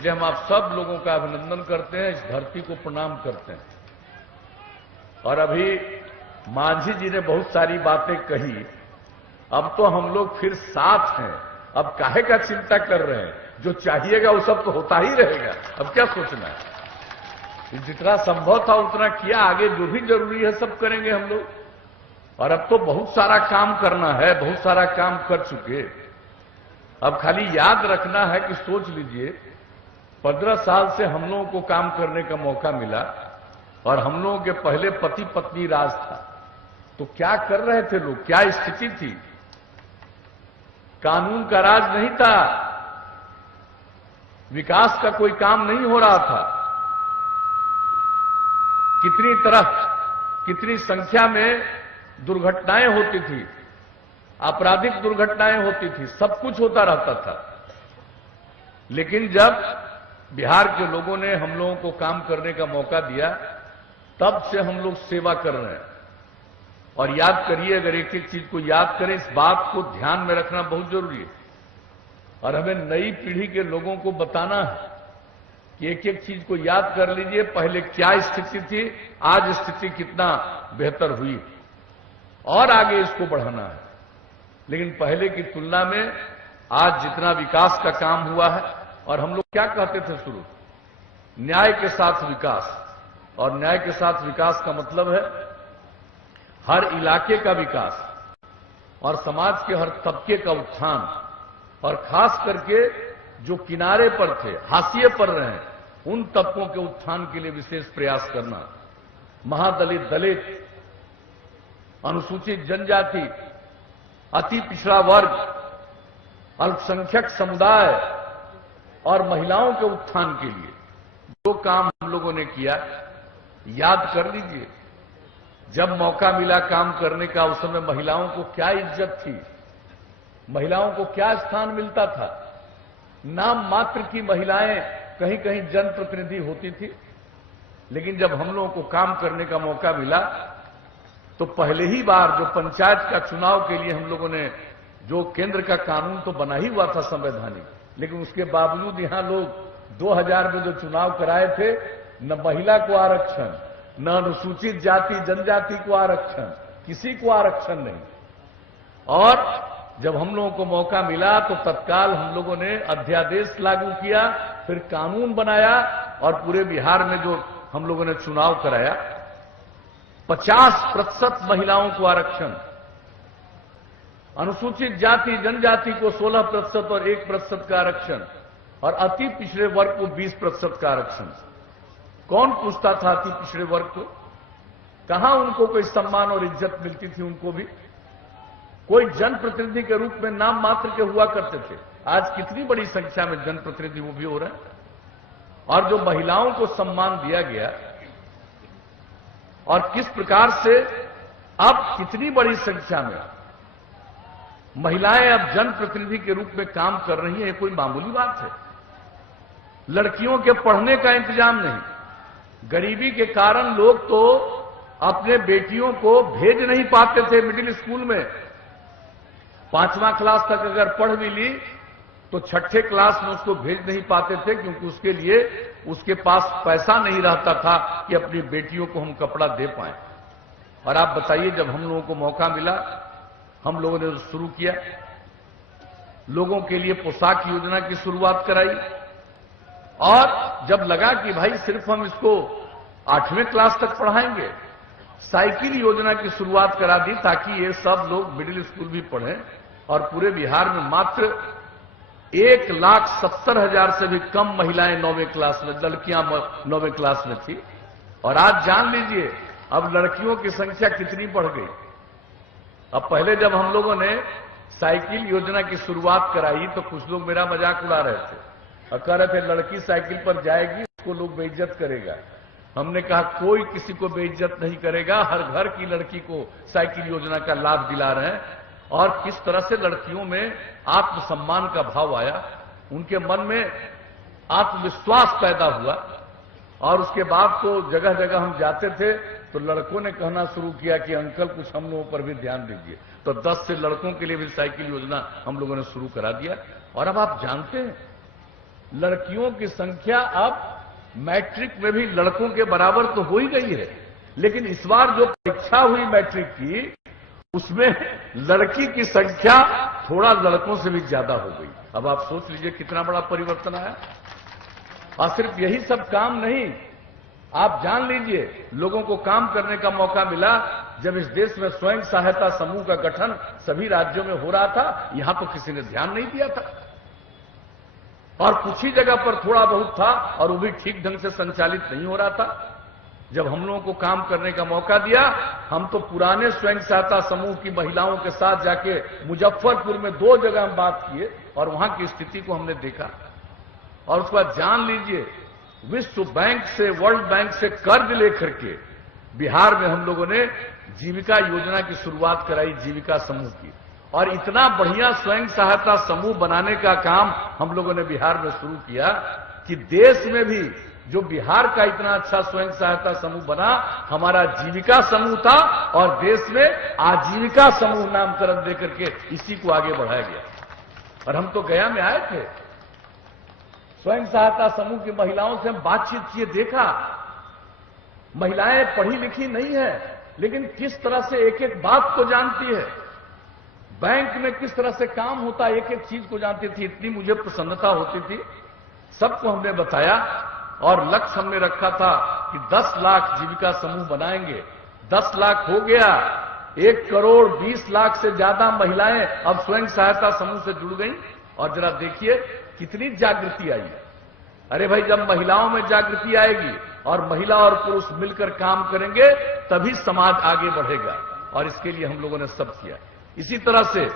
इसलिए हम आप सब लोगों का अभिनंदन करते हैं, इस धरती को प्रणाम करते हैं। और अभी मांझी जी ने बहुत सारी बातें कही, अब तो हम लोग फिर साथ हैं, अब काहे का चिंता कर रहे हैं, जो चाहिएगा वो सब तो होता ही रहेगा, अब क्या सोचना है। जितना संभव था उतना किया, आगे जो भी जरूरी है सब करेंगे हम लोग। और अब तो बहुत सारा काम करना है, बहुत सारा काम कर चुके, अब खाली याद रखना है कि सोच लीजिए 15 साल से हम लोगों को काम करने का मौका मिला और हम लोगों के पहले पति पत्नी राज था, तो क्या कर रहे थे लोग, क्या स्थिति थी। कानून का राज नहीं था, विकास का कोई काम नहीं हो रहा था, कितनी तरह कितनी संख्या में दुर्घटनाएं होती थी, आपराधिक दुर्घटनाएं होती थी, सब कुछ होता रहता था। लेकिन जब बिहार के लोगों ने हम लोगों को काम करने का मौका दिया, तब से हम लोग सेवा कर रहे हैं। और याद करिए, अगर एक एक चीज को याद करें, इस बात को ध्यान में रखना बहुत जरूरी है। और हमें नई पीढ़ी के लोगों को बताना है कि एक एक चीज को याद कर लीजिए, पहले क्या स्थिति थी, आज स्थिति कितना बेहतर हुई, और आगे इसको बढ़ाना है। लेकिन पहले की तुलना में आज जितना विकास का काम हुआ है, और हम लोग क्या कहते थे शुरू, न्याय के साथ विकास, और न्याय के साथ विकास का मतलब है हर इलाके का विकास और समाज के हर तबके का उत्थान, और खास करके जो किनारे पर थे, हाशिए पर रहे, उन तबकों के उत्थान के लिए विशेष प्रयास करना। महादलित, दलित, अनुसूचित जनजाति, अति पिछड़ा वर्ग, अल्पसंख्यक समुदाय और महिलाओं के उत्थान के लिए जो काम हम लोगों ने किया, याद कर लीजिए। जब मौका मिला काम करने का, उस समय महिलाओं को क्या इज्जत थी, महिलाओं को क्या स्थान मिलता था। नाम मात्र की महिलाएं कहीं कहीं जनप्रतिनिधि होती थी, लेकिन जब हम लोगों को काम करने का मौका मिला, तो पहले ही बार जो पंचायत का चुनाव के लिए हम लोगों ने, जो केंद्र का कानून तो बना ही हुआ था संवैधानिक, लेकिन उसके बावजूद यहां लोग 2000 में जो चुनाव कराए थे, न महिला को आरक्षण, न अनुसूचित जाति जनजाति को आरक्षण, किसी को आरक्षण नहीं। और जब हम लोगों को मौका मिला तो तत्काल हम लोगों ने अध्यादेश लागू किया, फिर कानून बनाया, और पूरे बिहार में जो हम लोगों ने चुनाव कराया, 50% महिलाओं को आरक्षण, अनुसूचित जाति जनजाति को 16% और 1% का आरक्षण, और अति पिछड़े वर्ग को 20% का आरक्षण। कौन पूछता था अति पिछड़े वर्ग को, कहां उनको कोई सम्मान और इज्जत मिलती थी, उनको भी कोई जनप्रतिनिधि के रूप में नाम मात्र के हुआ करते थे। आज कितनी बड़ी संख्या में जनप्रतिनिधि वो भी हो रहे हैं। और जो महिलाओं को सम्मान दिया गया, और किस प्रकार से अब कितनी बड़ी संख्या में महिलाएं अब जनप्रतिनिधि के रूप में काम कर रही हैं, ये कोई मामूली बात है। लड़कियों के पढ़ने का इंतजाम नहीं, गरीबी के कारण लोग तो अपने बेटियों को भेज नहीं पाते थे मिडिल स्कूल में। 5वां क्लास तक अगर पढ़ भी ली तो 6ठे क्लास में उसको भेज नहीं पाते थे, क्योंकि उसके लिए उसके पास पैसा नहीं रहता था कि अपनी बेटियों को हम कपड़ा दे पाएं। और आप बताइए, जब हम लोगों को मौका मिला, हम लोगों ने शुरू किया, लोगों के लिए पोशाक योजना की शुरुआत कराई, और जब लगा कि भाई सिर्फ हम इसको 8वें क्लास तक पढ़ाएंगे, साइकिल योजना की शुरुआत करा दी, ताकि ये सब लोग मिडिल स्कूल भी पढ़ें। और पूरे बिहार में मात्र 1,70,000 से भी कम महिलाएं 9वीं क्लास में, लड़कियां 9वीं क्लास में थी। और आज जान लीजिए अब लड़कियों की संख्या कितनी बढ़ गई। अब पहले जब हम लोगों ने साइकिल योजना की शुरुआत कराई तो कुछ लोग मेरा मजाक उड़ा रहे थे और कह रहे थे लड़की साइकिल पर जाएगी, उसको लोग बेइज्जत करेगा। हमने कहा कोई किसी को बेइज्जत नहीं करेगा, हर घर की लड़की को साइकिल योजना का लाभ दिला रहे हैं। और किस तरह से लड़कियों में आत्मसम्मान का भाव आया, उनके मन में आत्मविश्वास पैदा हुआ। और उसके बाद तो जगह जगह हम जाते थे तो लड़कों ने कहना शुरू किया कि अंकल कुछ हम लोगों पर भी ध्यान दीजिए। तो 10 से लड़कों के लिए भी साइकिल योजना हम लोगों ने शुरू करा दिया। और अब आप जानते हैं लड़कियों की संख्या अब मैट्रिक में भी लड़कों के बराबर तो हो ही गई है, लेकिन इस बार जो परीक्षा हुई मैट्रिक की, उसमें लड़की की संख्या थोड़ा लड़कों से भी ज्यादा हो गई। अब आप सोच लीजिए कितना बड़ा परिवर्तन आया। और सिर्फ यही सब काम नहीं, आप जान लीजिए लोगों को काम करने का मौका मिला जब इस देश में स्वयं सहायता समूह का गठन सभी राज्यों में हो रहा था। यहां तो किसी ने ध्यान नहीं दिया था, और कुछ ही जगह पर थोड़ा बहुत था, और वो भी ठीक ढंग से संचालित नहीं हो रहा था। जब हम लोगों को काम करने का मौका दिया, हम तो पुराने स्वयं सहायता समूह की महिलाओं के साथ जाके मुजफ्फरपुर में 2 जगह हम बात किए और वहां की स्थिति को हमने देखा। और उसके बाद जान लीजिए, विश्व बैंक से, वर्ल्ड बैंक से कर्ज लेकर के बिहार में हम लोगों ने जीविका योजना की शुरुआत कराई, जीविका समूह की। और इतना बढ़िया स्वयं सहायता समूह बनाने का काम हम लोगों ने बिहार में शुरू किया कि देश में भी जो बिहार का इतना अच्छा स्वयं सहायता समूह बना, हमारा जीविका समूह था, और देश में आजीविका समूह नामकरण देकर के इसी को आगे बढ़ाया गया। और हम तो गया में आए थे, स्वयं सहायता समूह की महिलाओं से हम बातचीत किए, देखा महिलाएं पढ़ी लिखी नहीं है, लेकिन किस तरह से एक एक बात को जानती है, बैंक में किस तरह से काम होता है, एक एक चीज को जानती थी। इतनी मुझे प्रसन्नता होती थी। सबको हमने बताया, और लक्ष्य हमने रखा था कि 10 लाख जीविका समूह बनाएंगे। 10 लाख हो गया, 1 करोड़ 20 लाख से ज्यादा महिलाएं अब स्वयं सहायता समूह से जुड़ गई। और जरा देखिए कितनी जागृति आई है। अरे भाई, जब महिलाओं में जागृति आएगी और महिला और पुरुष मिलकर काम करेंगे, तभी समाज आगे बढ़ेगा। और इसके लिए हम लोगों ने सब किया। इसी तरह से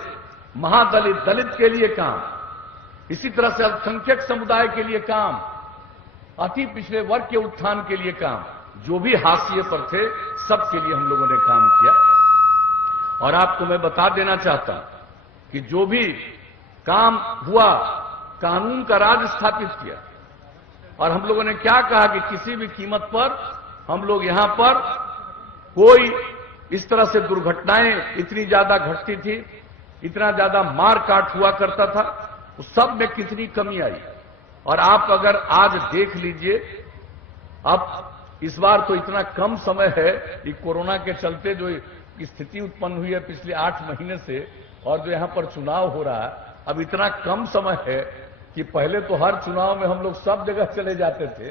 महादलित, दलित के लिए काम, इसी तरह से अल्पसंख्यक समुदाय के लिए काम, अति पिछड़े वर्ग के उत्थान के लिए काम, जो भी हाशिए पर थे सबके लिए हम लोगों ने काम किया। और आपको मैं बता देना चाहता हूं कि जो भी काम हुआ, कानून का राज स्थापित किया। और हम लोगों ने क्या कहा कि किसी भी कीमत पर हम लोग यहां पर कोई इस तरह से दुर्घटनाएं इतनी ज्यादा घटती थी, इतना ज्यादा मार काट हुआ करता था, उस सब में कितनी कमी आई। और आप अगर आज देख लीजिए, अब इस बार तो इतना कम समय है कि कोरोना के चलते जो स्थिति उत्पन्न हुई है पिछले 8 महीने से, और जो यहां पर चुनाव हो रहा है, अब इतना कम समय है कि पहले तो हर चुनाव में हम लोग सब जगह चले जाते थे।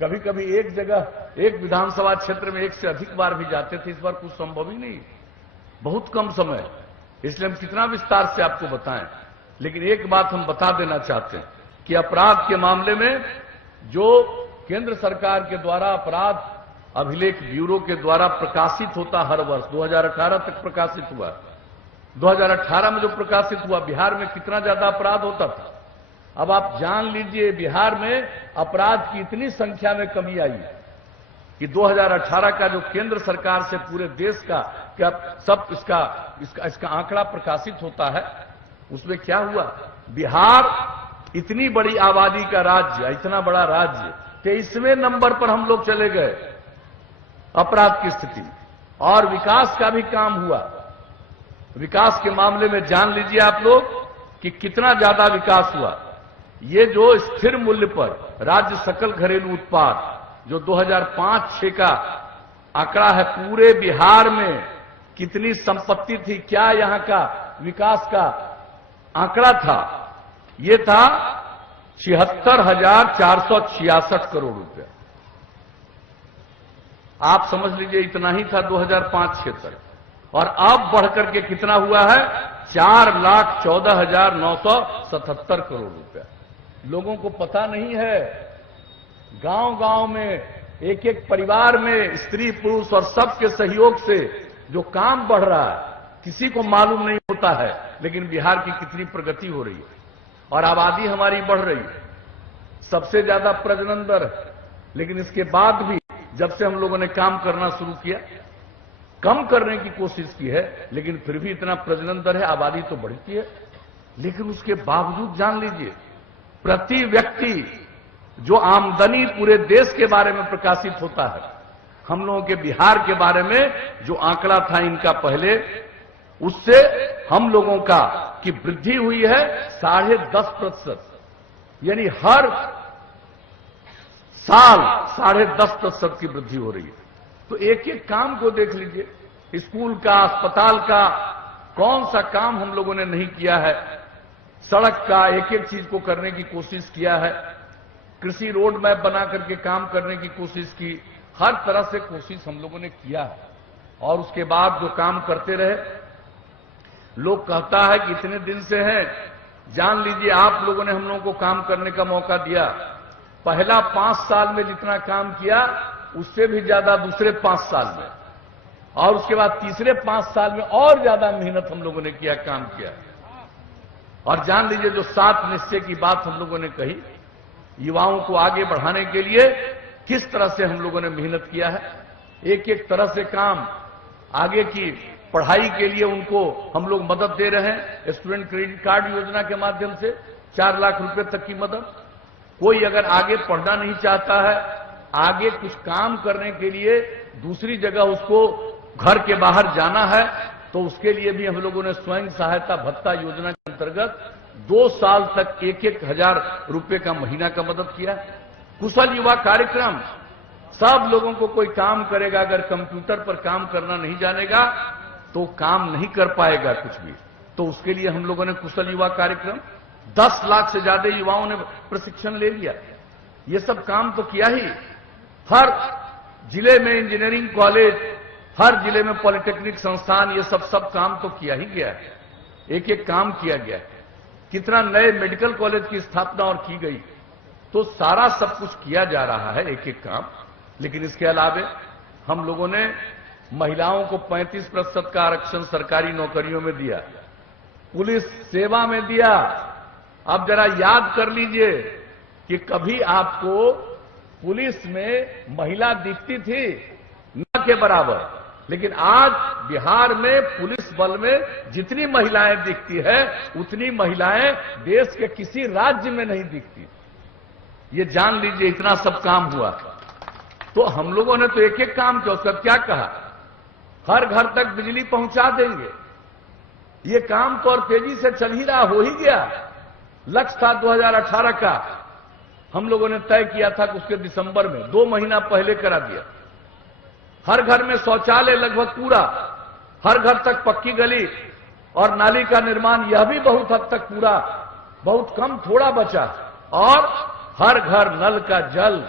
कभी कभी एक जगह, एक विधानसभा क्षेत्र में 1 से अधिक बार भी जाते थे। इस बार कुछ संभव ही नहीं, बहुत कम समय, इसलिए हम कितना विस्तार से आपको बताएं। लेकिन एक बात हम बता देना चाहते हैं कि अपराध के मामले में जो केंद्र सरकार के द्वारा अपराध अभिलेख ब्यूरो के द्वारा प्रकाशित होता हर वर्ष, 2018 तक प्रकाशित हुआ। 2018 में जो प्रकाशित हुआ, बिहार में कितना ज्यादा अपराध होता था। अब आप जान लीजिए, बिहार में अपराध की इतनी संख्या में कमी आई है कि 2018 का जो केंद्र सरकार से पूरे देश का क्या सब इसका आंकड़ा प्रकाशित होता है, उसमें क्या हुआ, बिहार इतनी बड़ी आबादी का राज्य, इतना बड़ा राज्य, 23वें नंबर पर हम लोग चले गए अपराध की स्थिति। और विकास का भी काम हुआ। विकास के मामले में जान लीजिए आप लोग कि कितना ज्यादा विकास हुआ। ये जो स्थिर मूल्य पर राज्य सकल घरेलू उत्पाद जो 2005-6 का आंकड़ा है, पूरे बिहार में कितनी संपत्ति थी, क्या यहां का विकास का आंकड़ा था, ये था 76,466 करोड़ रुपया। आप समझ लीजिए इतना ही था 2005-6 तक। और अब बढ़कर के कितना हुआ है, 4,14,977 करोड़ रुपया। लोगों को पता नहीं है, गांव गांव में, एक एक परिवार में स्त्री पुरुष और सबके सहयोग से जो काम बढ़ रहा है, किसी को मालूम नहीं होता है। लेकिन बिहार की कितनी प्रगति हो रही है, और आबादी हमारी बढ़ रही है, सबसे ज्यादा प्रजनन दर है। लेकिन इसके बाद भी जब से हम लोगों ने काम करना शुरू किया, कम करने की कोशिश की है, लेकिन फिर भी इतना प्रजनन दर है, आबादी तो बढ़ती है। लेकिन उसके बावजूद जान लीजिए, प्रति व्यक्ति जो आमदनी पूरे देश के बारे में प्रकाशित होता है, हम लोगों के बिहार के बारे में जो आंकड़ा था इनका पहले, उससे हम लोगों का की वृद्धि हुई है 10.5%। यानी हर साल 10.5% की वृद्धि हो रही है। तो एक एक काम को देख लीजिए, स्कूल का, अस्पताल का, कौन सा काम हम लोगों ने नहीं किया है। सड़क का एक एक चीज को करने की कोशिश किया है, कृषि रोड मैप बना करके काम करने की कोशिश की, हर तरह से कोशिश हम लोगों ने किया है। और उसके बाद जो काम करते रहे, लोग कहता है कि इतने दिन से हैं, जान लीजिए आप लोगों ने हम लोगों को काम करने का मौका दिया। पहला 5 साल में जितना काम किया उससे भी ज्यादा दूसरे 5 साल में, और उसके बाद तीसरे 5 साल में और ज्यादा मेहनत हम लोगों ने किया, काम किया। और जान लीजिए जो 7 निश्चय की बात हम लोगों ने कही, युवाओं को आगे बढ़ाने के लिए किस तरह से हम लोगों ने मेहनत किया है। एक एक तरह से काम, आगे की पढ़ाई के लिए उनको हम लोग मदद दे रहे हैं। स्टूडेंट क्रेडिट कार्ड योजना के माध्यम से 4 लाख रुपए तक की मदद। कोई अगर आगे पढ़ना नहीं चाहता है, आगे कुछ काम करने के लिए दूसरी जगह उसको घर के बाहर जाना है, तो उसके लिए भी हम लोगों ने स्वयं सहायता भत्ता योजना के अंतर्गत 2 साल तक 1,000 रुपए का महीना का मदद किया। कुशल युवा कार्यक्रम, सब लोगों को कोई काम करेगा, अगर कंप्यूटर पर काम करना नहीं जानेगा तो काम नहीं कर पाएगा कुछ भी। तो उसके लिए हम लोगों ने कुशल युवा कार्यक्रम, 10 लाख से ज्यादा युवाओं ने प्रशिक्षण ले लिया। ये सब काम तो किया ही। हर जिले में इंजीनियरिंग कॉलेज, हर जिले में पॉलिटेक्निक संस्थान, ये सब काम तो किया ही गया है। एक एक काम किया गया है। कितना नए मेडिकल कॉलेज की स्थापना और की गई। तो सारा सब कुछ किया जा रहा है, एक एक काम। लेकिन इसके अलावे हम लोगों ने महिलाओं को 35% का आरक्षण सरकारी नौकरियों में दिया, पुलिस सेवा में दिया। अब जरा याद कर लीजिए कि कभी आपको पुलिस में महिला दिखती थी? न के बराबर। लेकिन आज बिहार में पुलिस बल में जितनी महिलाएं दिखती है, उतनी महिलाएं देश के किसी राज्य में नहीं दिखती। ये जान लीजिए, इतना सब काम हुआ। तो हम लोगों ने तो एक एक काम किया। उसका क्या कहा? हर घर तक बिजली पहुंचा देंगे। ये काम तो और तेजी से चल ही रहा, हो ही गया। लक्ष्य था 2018 का, हम लोगों ने तय किया था कि उसके दिसंबर में, 2 महीना पहले करा दिया। हर घर में शौचालय लगभग पूरा, हर घर तक पक्की गली और नाली का निर्माण, यह भी बहुत हद तक पूरा, बहुत कम थोड़ा बचा। और हर घर नल का जल,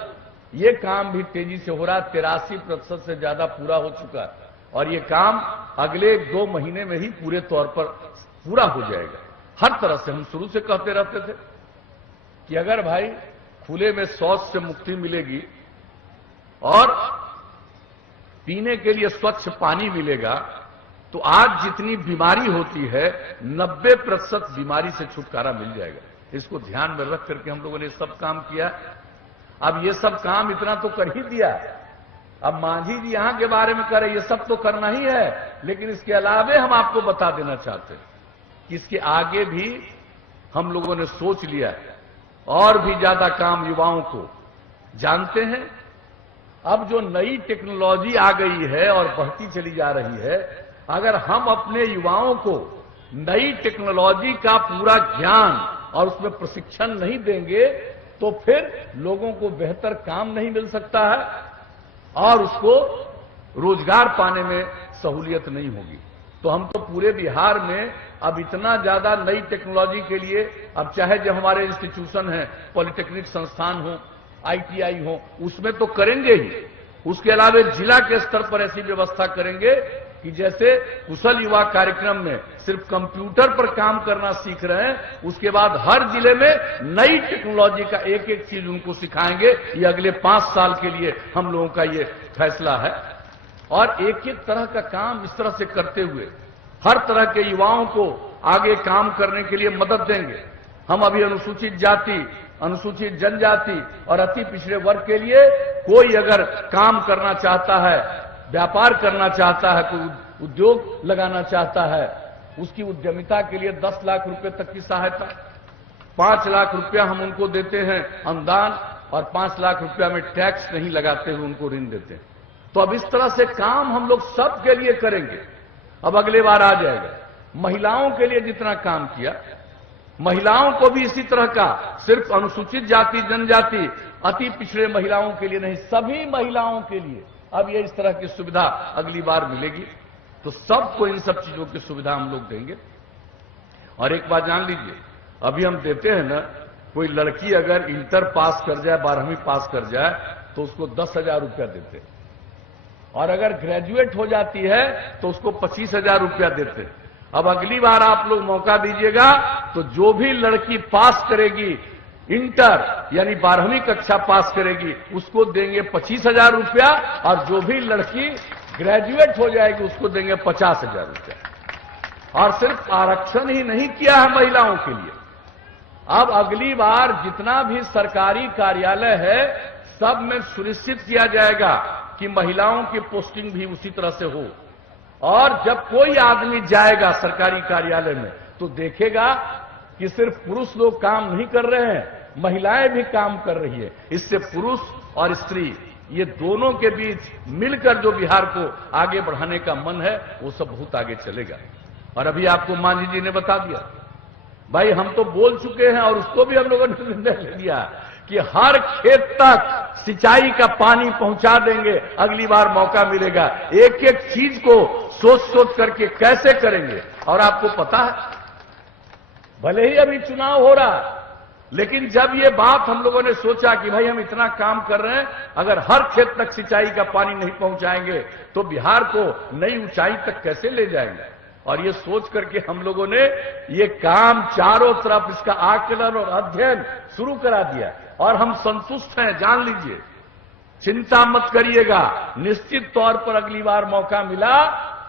ये काम भी तेजी से हो रहा। 83% से ज्यादा पूरा हो चुका है। और ये काम अगले 2 महीने में ही पूरे तौर पर पूरा हो जाएगा। हर तरह से हम शुरू से कहते रहते थे कि अगर भाई खुले में शौच से मुक्ति मिलेगी और पीने के लिए स्वच्छ पानी मिलेगा, तो आज जितनी बीमारी होती है 90% बीमारी से छुटकारा मिल जाएगा। इसको ध्यान में रख करके हम लोगों ने सब काम किया। अब ये सब काम इतना तो कर ही दिया, अब मांझी जी यहां के बारे में करें, ये सब तो करना ही है। लेकिन इसके अलावे हम आपको बता देना चाहते हैं कि इसके आगे भी हम लोगों ने सोच लिया है और भी ज्यादा काम युवाओं को। जानते हैं, अब जो नई टेक्नोलॉजी आ गई है और बढ़ती चली जा रही है, अगर हम अपने युवाओं को नई टेक्नोलॉजी का पूरा ज्ञान और उसमें प्रशिक्षण नहीं देंगे, तो फिर लोगों को बेहतर काम नहीं मिल सकता है और उसको रोजगार पाने में सहूलियत नहीं होगी। तो हम तो पूरे बिहार में अब इतना ज्यादा नई टेक्नोलॉजी के लिए, अब चाहे जो हमारे इंस्टीट्यूशन हैं, पॉलिटेक्निक संस्थान हो, ITI हो, उसमें तो करेंगे ही। उसके अलावा जिला के स्तर पर ऐसी व्यवस्था करेंगे कि जैसे कुशल युवा कार्यक्रम में सिर्फ कंप्यूटर पर काम करना सीख रहे हैं, उसके बाद हर जिले में नई टेक्नोलॉजी का एक एक चीज उनको सिखाएंगे। ये अगले 5 साल के लिए हम लोगों का ये फैसला है। और एक एक तरह का काम इस तरह से करते हुए हर तरह के युवाओं को आगे काम करने के लिए मदद देंगे। हम अभी अनुसूचित जाति, अनुसूचित जनजाति और अति पिछड़े वर्ग के लिए कोई अगर काम करना चाहता है, व्यापार करना चाहता है, कोई उद्योग लगाना चाहता है, उसकी उद्यमिता के लिए 10 लाख रुपए तक की सहायता, 5 लाख रुपया हम उनको देते हैं अनुदान और 5 लाख रुपया में टैक्स नहीं लगाते हुए उनको ऋण देते हैं। तो अब इस तरह से काम हम लोग सबके लिए करेंगे। अब अगले बार आ जाएगा। महिलाओं के लिए जितना काम किया, महिलाओं को भी इसी तरह का, सिर्फ अनुसूचित जाति जनजाति अति पिछड़े महिलाओं के लिए नहीं, सभी महिलाओं के लिए अब ये इस तरह की सुविधा अगली बार मिलेगी। तो सबको इन सब चीजों की सुविधा हम लोग देंगे। और एक बात जान लीजिए, अभी हम देते हैं ना, कोई लड़की अगर इंटर पास कर जाए, 12वीं पास कर जाए, तो उसको 10,000 रुपया देते हैं, और अगर ग्रेजुएट हो जाती है तो उसको 25,000 रुपया देते हैं। अब अगली बार आप लोग मौका दीजिएगा तो जो भी लड़की पास करेगी इंटर यानी 12वीं कक्षा पास करेगी उसको देंगे 25,000 रुपया, और जो भी लड़की ग्रेजुएट हो जाएगी उसको देंगे 50,000 रुपया। और सिर्फ आरक्षण ही नहीं किया है महिलाओं के लिए, अब अगली बार जितना भी सरकारी कार्यालय है सब में सुनिश्चित किया जाएगा कि महिलाओं की पोस्टिंग भी उसी तरह से हो। और जब कोई आदमी जाएगा सरकारी कार्यालय में तो देखेगा कि सिर्फ पुरुष लोग काम नहीं कर रहे हैं, महिलाएं भी काम कर रही है। इससे पुरुष और स्त्री ये दोनों के बीच मिलकर जो बिहार को आगे बढ़ाने का मन है वो सब बहुत आगे चलेगा। और अभी आपको मांझी जी ने बता दिया, भाई हम तो बोल चुके हैं और उसको भी हम लोगों ने निर्णय ले लिया कि हर खेत तक सिंचाई का पानी पहुंचा देंगे। अगली बार मौका मिलेगा, एक एक चीज को सोच सोच करके कैसे करेंगे। और आपको पता है, भले ही अभी चुनाव हो रहा, लेकिन जब ये बात हम लोगों ने सोचा कि भाई हम इतना काम कर रहे हैं, अगर हर खेत तक सिंचाई का पानी नहीं पहुंचाएंगे तो बिहार को नई ऊंचाई तक कैसे ले जाएंगे। और ये सोच करके हम लोगों ने ये काम चारों तरफ इसका आकलन और अध्ययन शुरू करा दिया, और हम संतुष्ट हैं। जान लीजिए, चिंता मत करिएगा, निश्चित तौर पर अगली बार मौका मिला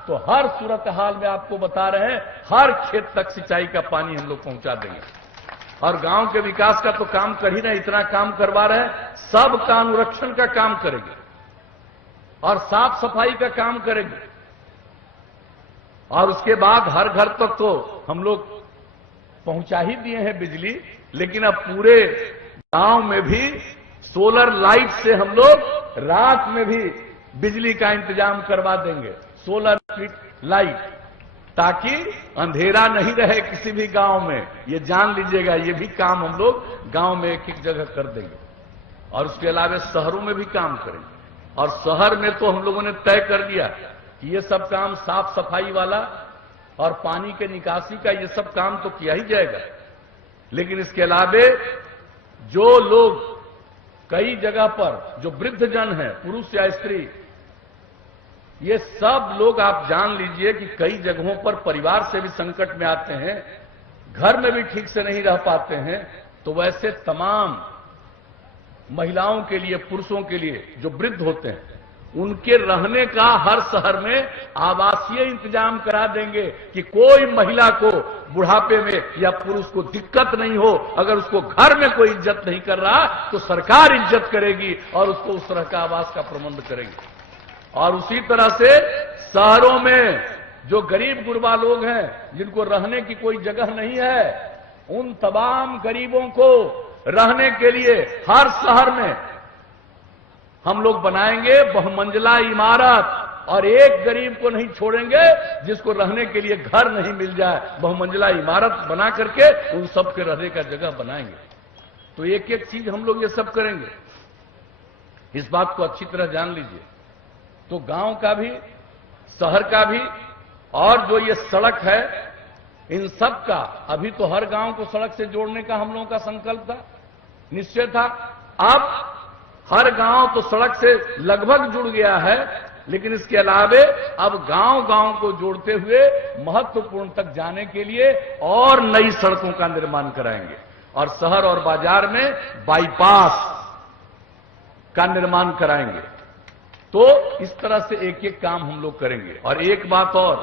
तो हर सूरत हाल में आपको बता रहे हैं हर खेत तक सिंचाई का पानी हम लोग पहुंचा देंगे। और गांव के विकास का तो काम कर ही नहीं, इतना काम करवा रहे हैं, सब का अनुरक्षण का काम करेंगे और साफ सफाई का काम करेंगे। और उसके बाद हर घर तक तो हम लोग पहुंचा ही दिए हैं बिजली, लेकिन अब पूरे गांव में भी सोलर लाइट से हम लोग रात में भी बिजली का इंतजाम करवा देंगे, सोलर लाइट, ताकि अंधेरा नहीं रहे किसी भी गांव में। ये जान लीजिएगा, ये भी काम हम लोग गांव में एक एक जगह कर देंगे। और उसके अलावा शहरों में भी काम करेंगे। और शहर में तो हम लोगों ने तय कर दिया कि ये सब काम साफ सफाई वाला और पानी के निकासी का, ये सब काम तो किया ही जाएगा। लेकिन इसके अलावा जो लोग कई जगह पर जो वृद्ध जन हैं, पुरुष या स्त्री, ये सब लोग आप जान लीजिए कि कई जगहों पर परिवार से भी संकट में आते हैं, घर में भी ठीक से नहीं रह पाते हैं। तो वैसे तमाम महिलाओं के लिए, पुरुषों के लिए जो वृद्ध होते हैं, उनके रहने का हर शहर में आवासीय इंतजाम करा देंगे कि कोई महिला को बुढ़ापे में या पुरुष को दिक्कत नहीं हो। अगर उसको घर में कोई इज्जत नहीं कर रहा तो सरकार इज्जत करेगी और उसको उस तरह का आवास का प्रबंध करेगी। और उसी तरह से शहरों में जो गरीब गुरबा लोग हैं, जिनको रहने की कोई जगह नहीं है, उन तमाम गरीबों को रहने के लिए हर शहर में हम लोग बनाएंगे बहुमंजिला इमारत। और एक गरीब को नहीं छोड़ेंगे जिसको रहने के लिए घर नहीं मिल जाए। बहुमंजिला इमारत बना करके उन सब के रहने का जगह बनाएंगे। तो एक एक चीज हम लोग ये सब करेंगे, इस बात को अच्छी तरह जान लीजिए। तो गांव का भी, शहर का भी, और जो ये सड़क है, इन सब का, अभी तो हर गांव को सड़क से जोड़ने का हम लोगों का संकल्प था, निश्चय था। अब हर गांव तो सड़क से लगभग जुड़ गया है, लेकिन इसके अलावे अब गांव-गांव को जोड़ते हुए महत्वपूर्ण तक जाने के लिए और नई सड़कों का निर्माण कराएंगे। और शहर और बाजार में बाईपास का निर्माण कराएंगे। तो इस तरह से एक एक काम हम लोग करेंगे। और एक बात और,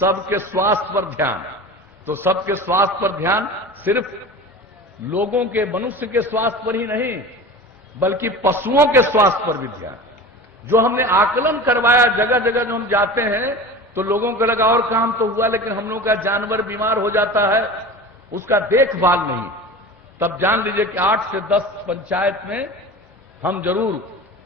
सबके स्वास्थ्य पर ध्यान। तो सबके स्वास्थ्य पर ध्यान सिर्फ लोगों के, मनुष्य के स्वास्थ्य पर ही नहीं, बल्कि पशुओं के स्वास्थ्य पर भी ध्यान। जो हमने आकलन करवाया, जगह जगह जो हम जाते हैं तो लोगों को लगा और काम तो हुआ, लेकिन हम लोगों का जानवर बीमार हो जाता है, उसका देखभाल नहीं। तब जान लीजिए कि 8 से 10 पंचायत में हम जरूर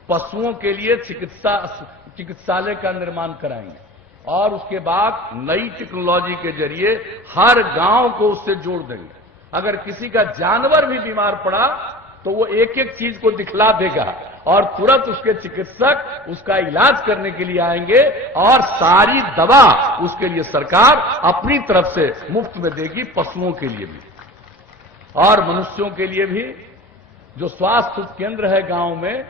पशुओं के लिए चिकित्सालय का निर्माण कराएंगे। और उसके बाद नई टेक्नोलॉजी के जरिए हर गांव को उससे जोड़ देंगे। अगर किसी का जानवर भी बीमार पड़ा तो वो एक एक चीज को दिखला देगा और तुरंत उसके चिकित्सक उसका इलाज करने के लिए आएंगे और सारी दवा उसके लिए सरकार अपनी तरफ से मुफ्त में देगी, पशुओं के लिए भी और मनुष्यों के लिए भी। जो स्वास्थ्य केंद्र है गांव में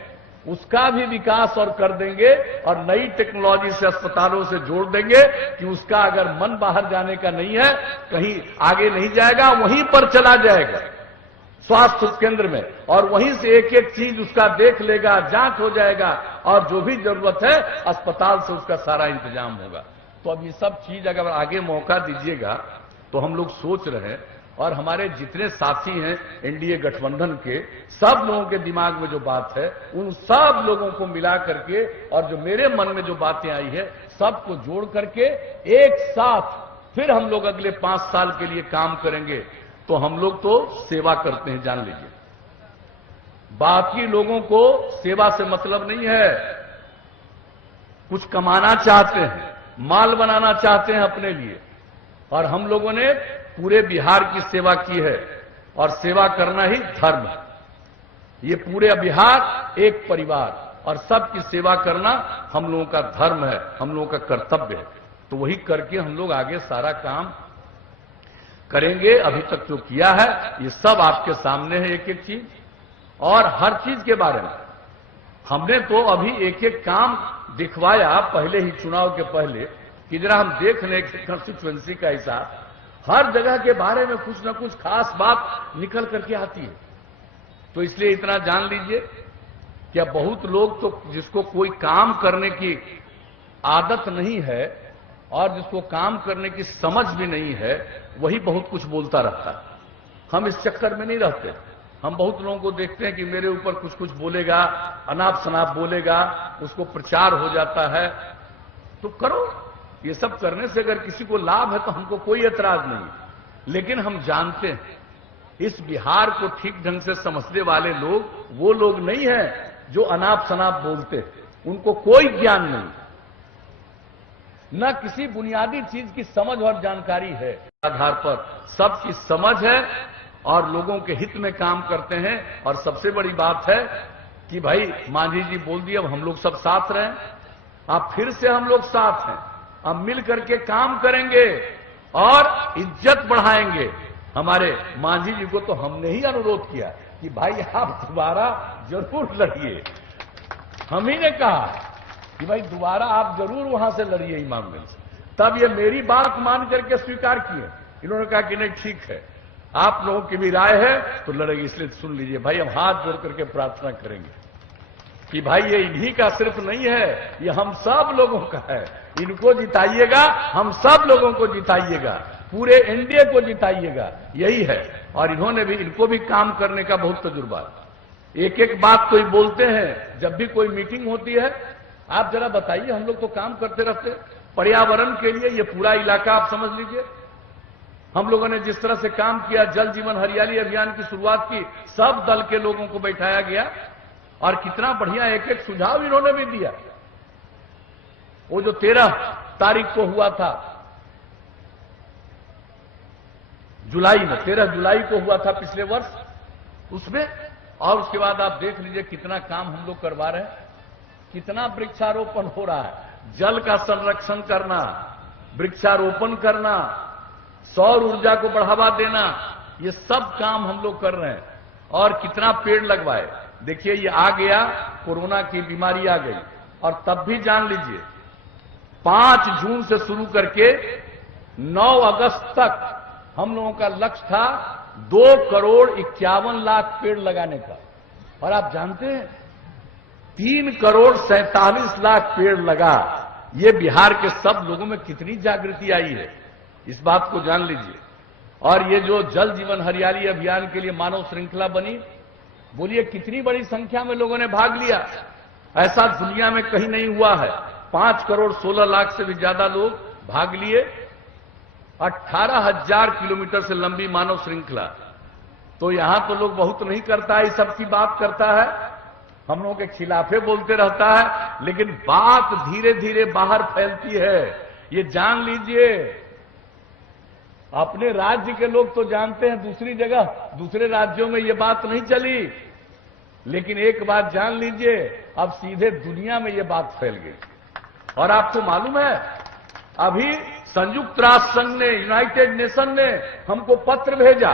उसका भी विकास और कर देंगे और नई टेक्नोलॉजी से अस्पतालों से जोड़ देंगे कि उसका अगर मन बाहर जाने का नहीं है, कहीं आगे नहीं जाएगा, वहीं पर चला जाएगा स्वास्थ्य केंद्र में और वहीं से एक एक चीज उसका देख लेगा, जांच हो जाएगा और जो भी जरूरत है अस्पताल से उसका सारा इंतजाम होगा। तो अब ये सब चीज अगर आगे मौका दीजिएगा तो हम लोग सोच रहे हैं और हमारे जितने साथी हैं एनडीए गठबंधन के, सब लोगों के दिमाग में जो बात है उन सब लोगों को मिला करके और जो मेरे मन में जो बातें आई है सबको जोड़ करके एक साथ फिर हम लोग अगले 5 साल के लिए काम करेंगे। तो हम लोग तो सेवा करते हैं, जान लीजिए। बाकी लोगों को सेवा से मतलब नहीं है, कुछ कमाना चाहते हैं, माल बनाना चाहते हैं अपने लिए। और हम लोगों ने पूरे बिहार की सेवा की है और सेवा करना ही धर्म है। ये पूरे बिहार एक परिवार और सबकी सेवा करना हम लोगों का धर्म है, हम लोगों का कर्तव्य है। तो वही करके हम लोग आगे सारा काम करेंगे। अभी तक जो किया है ये सब आपके सामने है, एक एक चीज और हर चीज के बारे में हमने तो अभी एक एक काम दिखवाया पहले ही, चुनाव के पहले, कि जरा हम देख लें कंस्टिट्यूएंसी का हिसाब। हर जगह के बारे में कुछ ना कुछ खास बात निकल करके आती है। तो इसलिए इतना जान लीजिए कि अब बहुत लोग तो जिसको कोई काम करने की आदत नहीं है और जिसको काम करने की समझ भी नहीं है वही बहुत कुछ बोलता रहता है। हम इस चक्कर में नहीं रहते। हम बहुत लोगों को देखते हैं कि मेरे ऊपर कुछ कुछ बोलेगा, अनाप शनाप बोलेगा, उसको प्रचार हो जाता है। तो करो, ये सब करने से अगर किसी को लाभ है तो हमको कोई एतराज नहीं। लेकिन हम जानते हैं इस बिहार को ठीक ढंग से समझने वाले लोग वो लोग नहीं हैं जो अनाप शनाप बोलते हैं। उनको कोई ज्ञान नहीं, न किसी बुनियादी चीज की समझ और जानकारी है। आधार पर सबकी समझ है और लोगों के हित में काम करते हैं। और सबसे बड़ी बात है कि भाई मांझी जी बोल दिए, अब हम लोग सब साथ रहें। अब फिर से हम लोग साथ हैं, अब मिल करके काम करेंगे और इज्जत बढ़ाएंगे। हमारे मांझी जी को तो हमने ही अनुरोध किया कि भाई आप दोबारा जरूर लड़िए। हम ही ने कहा कि भाई दोबारा आप जरूर वहां से लड़िए इमामगंज से। तब ये मेरी बात मान करके स्वीकार किए। इन्होंने कहा कि नहीं ठीक है, आप लोगों की भी राय है तो लड़ेंगे। इसलिए सुन लीजिए भाई, हम हाथ जोड़ करके प्रार्थना करेंगे कि भाई ये इन्हीं का सिर्फ नहीं है, ये हम सब लोगों का है। इनको जिताइएगा, हम सब लोगों को जिताइएगा, पूरे एनडीए को जिताइएगा, यही है। और इन्होंने भी, इनको भी काम करने का बहुत तजुर्बा। एक एक बात कोई बोलते हैं जब भी कोई मीटिंग होती है। आप जरा बताइए, हम लोग तो काम करते रहते हैं पर्यावरण के लिए। ये पूरा इलाका आप समझ लीजिए, हम लोगों ने जिस तरह से काम किया, जल जीवन हरियाली अभियान की शुरुआत की, सब दल के लोगों को बैठाया गया और कितना बढ़िया एक एक सुझाव इन्होंने भी दिया। वो जो 13 तारीख को हुआ था जुलाई में, 13 जुलाई को हुआ था पिछले वर्ष, उसमें। और उसके बाद आप देख लीजिए कितना काम हम लोग करवा रहे हैं, कितना वृक्षारोपण हो रहा है। जल का संरक्षण करना, वृक्षारोपण करना, सौर ऊर्जा को बढ़ावा देना, ये सब काम हम लोग कर रहे हैं। और कितना पेड़ लगवाए। देखिए ये आ गया, कोरोना की बीमारी आ गई और तब भी जान लीजिए 5 जून से शुरू करके 9 अगस्त तक हम लोगों का लक्ष्य था 2,51,00,000 पेड़ लगाने का। और आप जानते हैं 3,47,00,000 पेड़ लगा। ये बिहार के सब लोगों में कितनी जागृति आई है, इस बात को जान लीजिए। और ये जो जल जीवन हरियाली अभियान के लिए मानव श्रृंखला बनी, बोलिए कितनी बड़ी संख्या में लोगों ने भाग लिया। ऐसा दुनिया में कहीं नहीं हुआ है। 5,16,00,000 से भी ज्यादा लोग भाग लिए। 18,000 किलोमीटर से लंबी मानव श्रृंखला। तो यहां तो लोग बहुत नहीं करता है, सबकी बात करता है, हम लोगों के खिलाफे बोलते रहता है, लेकिन बात धीरे धीरे बाहर फैलती है, ये जान लीजिए। अपने राज्य के लोग तो जानते हैं, दूसरी जगह दूसरे राज्यों में ये बात नहीं चली, लेकिन एक बात जान लीजिए, अब सीधे दुनिया में ये बात फैल गई। और आपको मालूम है, अभी संयुक्त राष्ट्र संघ ने, यूनाइटेड नेशन ने हमको पत्र भेजा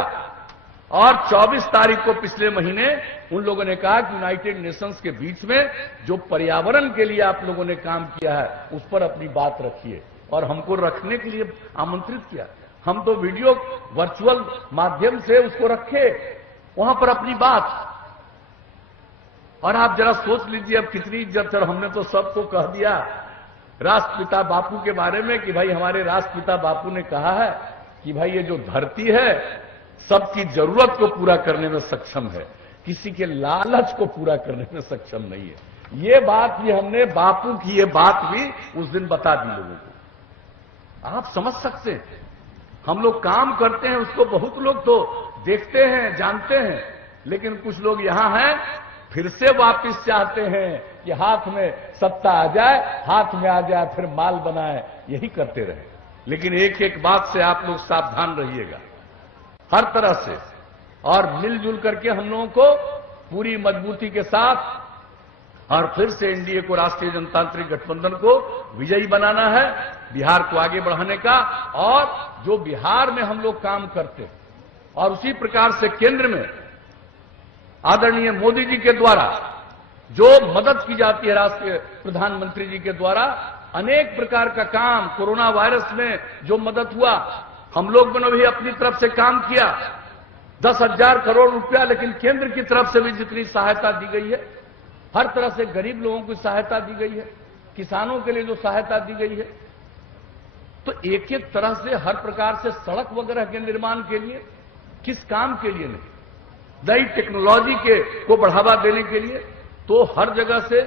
और 24 तारीख को पिछले महीने उन लोगों ने कहा कि यूनाइटेड नेशंस के बीच में जो पर्यावरण के लिए आप लोगों ने काम किया है उस पर अपनी बात रखिए, और हमको रखने के लिए आमंत्रित किया। हम तो वीडियो वर्चुअल माध्यम से उसको रखे वहां पर अपनी बात। और आप जरा सोच लीजिए अब कितनी इज्जत है। हमने तो सबको कह दिया राष्ट्रपिता बापू के बारे में कि भाई हमारे राष्ट्रपिता बापू ने कहा है कि भाई ये जो धरती है सबकी जरूरत को पूरा करने में सक्षम है, किसी के लालच को पूरा करने में सक्षम नहीं है। ये बात भी हमने, बापू की ये बात भी उस दिन बता दी लोगों को। आप समझ सकते हैं, हम लोग काम करते हैं उसको बहुत लोग तो देखते हैं, जानते हैं, लेकिन कुछ लोग यहां हैं फिर से वापस चाहते हैं कि हाथ में सत्ता आ जाए, हाथ में आ जाए, फिर माल बनाए, यही करते रहे। लेकिन एक एक बात से आप लोग सावधान रहिएगा हर तरह से, और मिलजुल करके हम लोगों को पूरी मजबूती के साथ और फिर से एनडीए को, राष्ट्रीय जनतांत्रिक गठबंधन को विजयी बनाना है, बिहार को आगे बढ़ाने का। और जो बिहार में हम लोग काम करते हैं और उसी प्रकार से केंद्र में आदरणीय मोदी जी के द्वारा जो मदद की जाती है, राष्ट्रीय प्रधानमंत्री जी के द्वारा अनेक प्रकार का काम, कोरोना वायरस में जो मदद हुआ, हम लोग ने भी अपनी तरफ से काम किया, 10,000 करोड़ रुपया, लेकिन केंद्र की तरफ से भी जितनी सहायता दी गई है, हर तरह से गरीब लोगों को सहायता दी गई है, किसानों के लिए जो सहायता दी गई है, तो एक एक तरह से हर प्रकार से सड़क वगैरह के निर्माण के लिए, किस काम के लिए नहीं, नई टेक्नोलॉजी को बढ़ावा देने के लिए, तो हर जगह से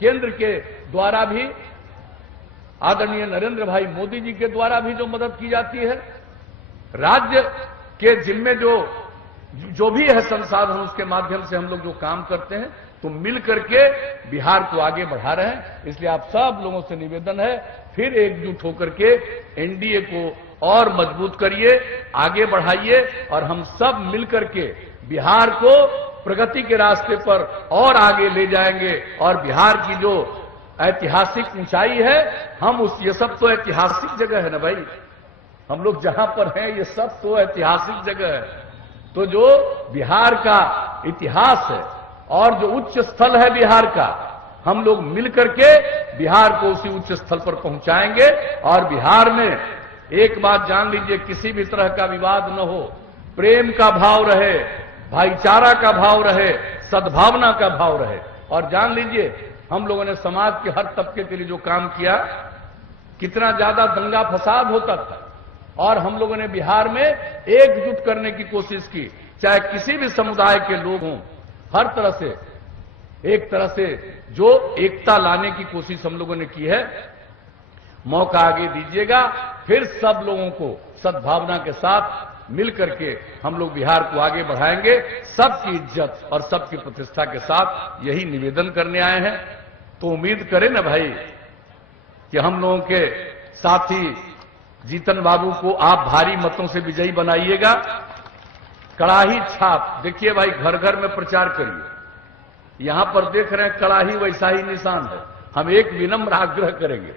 केंद्र के द्वारा भी, आदरणीय नरेंद्र भाई मोदी जी के द्वारा भी जो मदद की जाती है, राज्य के जिम्मे जो भी है संसाधन, उसके माध्यम से हम लोग जो काम करते हैं, तो मिल करके बिहार को आगे बढ़ा रहे हैं। इसलिए आप सब लोगों से निवेदन है, फिर एकजुट होकर के एनडीए को और मजबूत करिए, आगे बढ़ाइए, और हम सब मिलकर के बिहार को प्रगति के रास्ते पर और आगे ले जाएंगे। और बिहार की जो ऐतिहासिक ऊंचाई है, ये सब तो ऐतिहासिक जगह है ना भाई, हम लोग जहां पर हैं ये सब तो ऐतिहासिक जगह है। तो जो बिहार का इतिहास है और जो उच्च स्थल है बिहार का, हम लोग मिलकर के बिहार को उसी उच्च स्थल पर पहुंचाएंगे। और बिहार में एक बात जान लीजिए, किसी भी तरह का विवाद न हो, प्रेम का भाव रहे, भाईचारा का भाव रहे, सद्भावना का भाव रहे। और जान लीजिए, हम लोगों ने समाज के हर तबके के लिए जो काम किया, कितना ज्यादा दंगा फसाद होता था, और हम लोगों ने बिहार में एकजुट करने की कोशिश की, चाहे किसी भी समुदाय के लोग हों, हर तरह से एक तरह से जो एकता लाने की कोशिश हम लोगों ने की है। मौका आगे दीजिएगा, फिर सब लोगों को सद्भावना के साथ मिल करके हम लोग बिहार को आगे बढ़ाएंगे, सबकी इज्जत और सबकी प्रतिष्ठा के साथ। यही निवेदन करने आए हैं। तो उम्मीद करें ना भाई कि हम लोगों के साथी जीतन बाबू को आप भारी मतों से विजयी बनाइएगा। कड़ाही छाप देखिए भाई, घर घर में प्रचार करिए। यहां पर देख रहे हैं कड़ाही वैसा ही निशान है। हम एक विनम्र आग्रह करेंगे,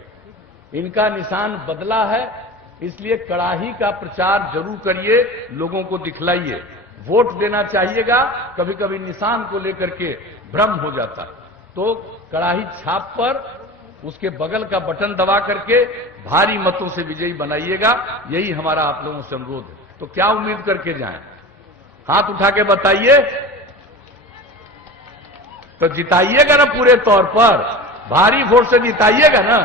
इनका निशान बदला है, इसलिए कड़ाही का प्रचार जरूर करिए, लोगों को दिखलाइए। वोट देना चाहिएगा, कभी कभी निशान को लेकर के भ्रम हो जाता है। तो कड़ाही छाप पर उसके बगल का बटन दबा करके भारी मतों से विजयी बनाइएगा, यही हमारा आप लोगों से अनुरोध है। तो क्या उम्मीद करके जाएं? हाथ उठा के बताइए, तो जिताइएगा ना पूरे तौर पर, भारी वोट से जिताइएगा ना।